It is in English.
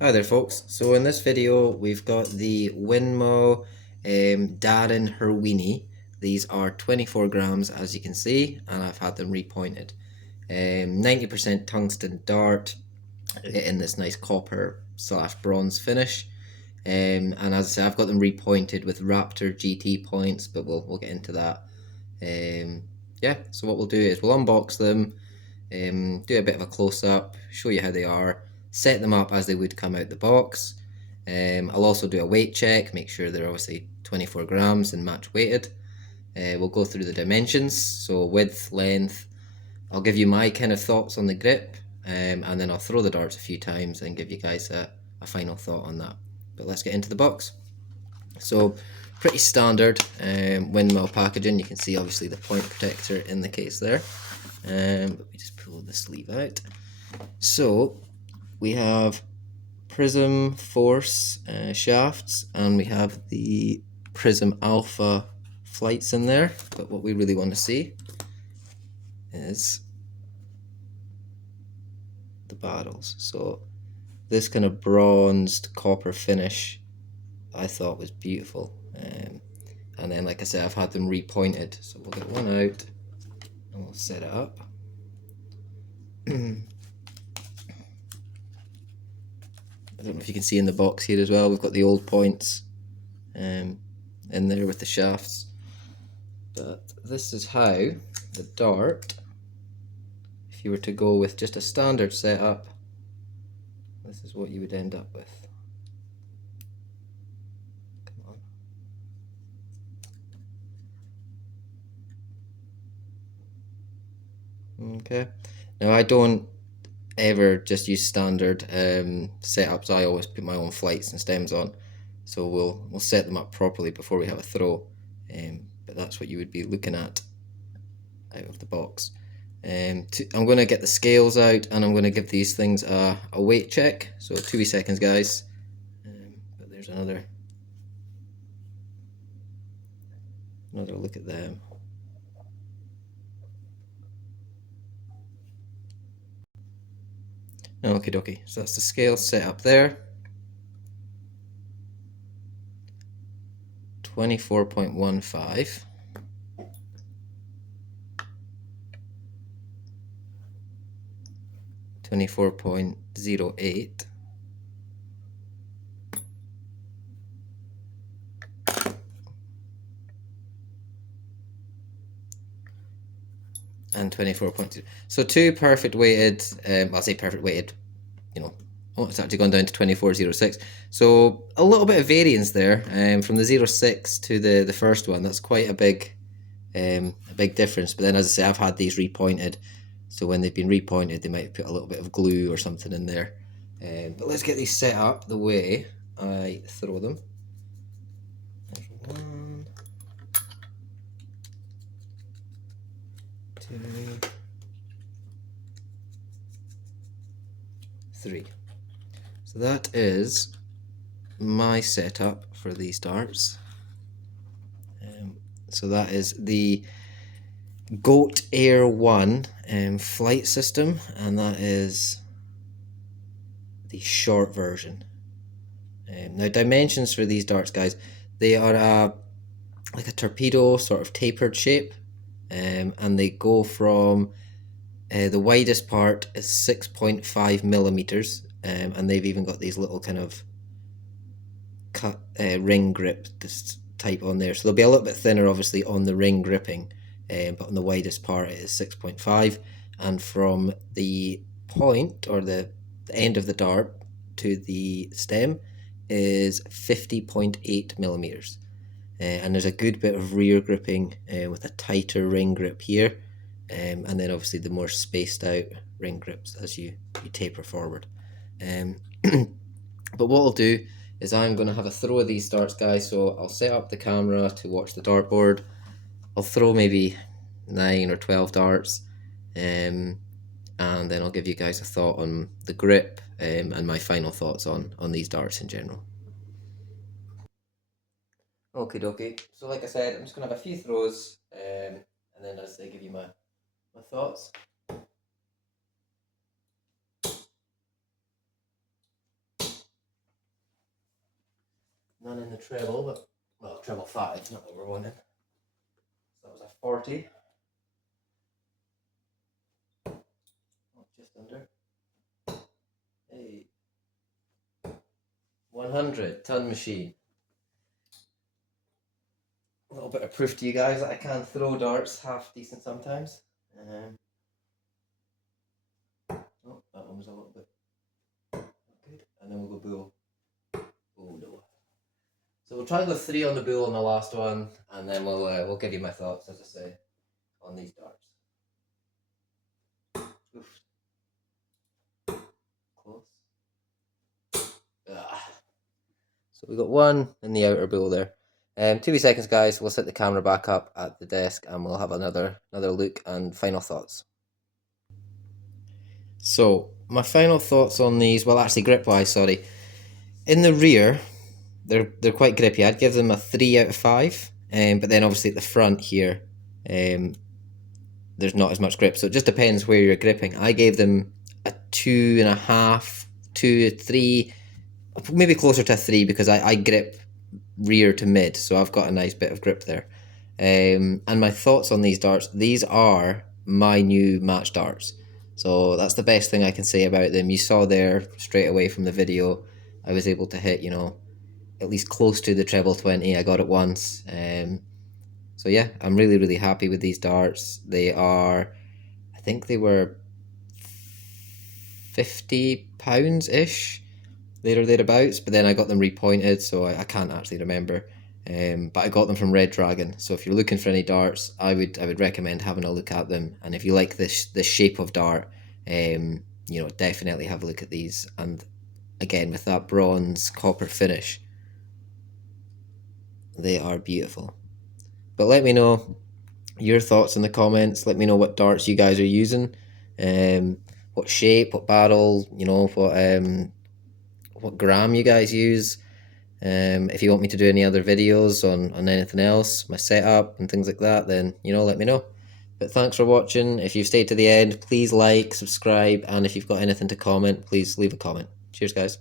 Hi there folks, so in this video we've got the Winmau Darren Herewini. These are 24 grams as you can see, and I've had them repointed. 90% tungsten dart in this nice copper / bronze finish. And as I say, I've got them repointed with Raptor GT points, but we'll get into that. Yeah, so what we'll do is we'll unbox them, do a bit of a close-up, show you how they are, set them up as they would come out the box. I'll also do a weight check, make sure they're obviously 24 grams and match weighted. We'll go through the dimensions, so width, length. I'll give you my kind of thoughts on the grip, and then I'll throw the darts a few times and give you guys a final thought on that. But let's get into the box. So pretty standard Winmau packaging. You can see obviously the point protector in the case there. But we just pull the sleeve out. So we have Prism Force shafts, and we have the Prism Alpha flights in there. But what we really want to see is the barrels. So this kind of bronzed copper finish I thought was beautiful. And then, like I said, I've had them repointed. So we'll get one out and we'll set it up. I don't know if you can see in the box here as well, we've got the old points in there with the shafts. But this is how the dart, if you were to go with just a standard setup, this is what you would end up with. Come on. Okay. Now I don't ever just use standard setups. I always put my own flights and stems on, so we'll set them up properly before we have a throw. But that's what you would be looking at out of the box. I'm going to get the scales out and I'm going to give these things a weight check. So 2 seconds, guys. But there's another look at them. Okie dokie. So that's the scale set up there. 24.15. 24.08. And 24.2. So two perfect weighted, I'll say perfect weighted, it's actually gone down to 24.06. So a little bit of variance there from the 0.6 to the first one. That's quite a big difference. But then, as I say, I've had these repointed. So when they've been repointed, they might put a little bit of glue or something in there. But let's get these set up the way I throw them. There's 1, 2, 3. So that is my setup for these darts. So that is the Goat Air 1 flight system, and that is the short version. Now, dimensions for these darts, guys, they are like a torpedo sort of tapered shape, and they go from the widest part is 6.5 millimeters, and they've even got these little kind of cut ring grip type on there, so they'll be a little bit thinner obviously on the ring gripping, but on the widest part it is 6.5, and from the point or the end of the dart to the stem is 50.8 millimeters. And there's a good bit of rear gripping with a tighter ring grip here, and then obviously the more spaced out ring grips as you taper forward. But what I'll do is I'm going to have a throw of these darts, guys. So I'll set up the camera to watch the dartboard. I'll throw maybe 9 or 12 darts, and then I'll give you guys a thought on the grip and my final thoughts on these darts in general. Okie dokie. So like I said, I'm just going to have a few throws, and then as I give you my thoughts. none in the treble, but well, treble 5, not what we're wanting. So that was a 40. Oh, just under. Hey. 100 ton machine. A little bit of proof to you guys that I can throw darts half decent sometimes. Oh, that one was a little bit good. And then we'll go bull. Oh no. So we'll try and go 3 on the bull on the last one, and then we'll give you my thoughts, as I say, on these darts. Oof. Close. Ah. So we got 1 in the outer bull there. 2 wee seconds, guys. We'll set the camera back up at the desk, and we'll have another look and final thoughts. So my final thoughts on these, well, actually grip wise, sorry. In the rear, they're quite grippy. I'd give them a 3 out of 5. But then obviously at the front here, there's not as much grip. So it just depends where you're gripping. I gave them a 2.5, 2, 3, maybe closer to a 3 because I grip rear to mid, so I've got a nice bit of grip there. And my thoughts on these darts, these are my new match darts. So that's the best thing I can say about them. You saw there straight away from the video, I was able to hit, you know, at least close to the treble 20. I got it once. So yeah, I'm really, really happy with these darts. They are, I think they were £50-ish, there or thereabouts, but then I got them repointed, so I can't actually remember. But I got them from Red Dragon. So if you're looking for any darts, I would recommend having a look at them. And if you like this shape of dart, you know, definitely have a look at these. And again, with that bronze copper finish, they are beautiful. But let me know your thoughts in the comments. Let me know what darts you guys are using, what shape, what barrel, you know, what gram you guys use. If you want me to do any other videos on anything else, my setup and things like that, then, you know, let me know. But thanks for watching. If you've stayed to the end, please like, subscribe, and if you've got anything to comment, please leave a comment. Cheers, guys.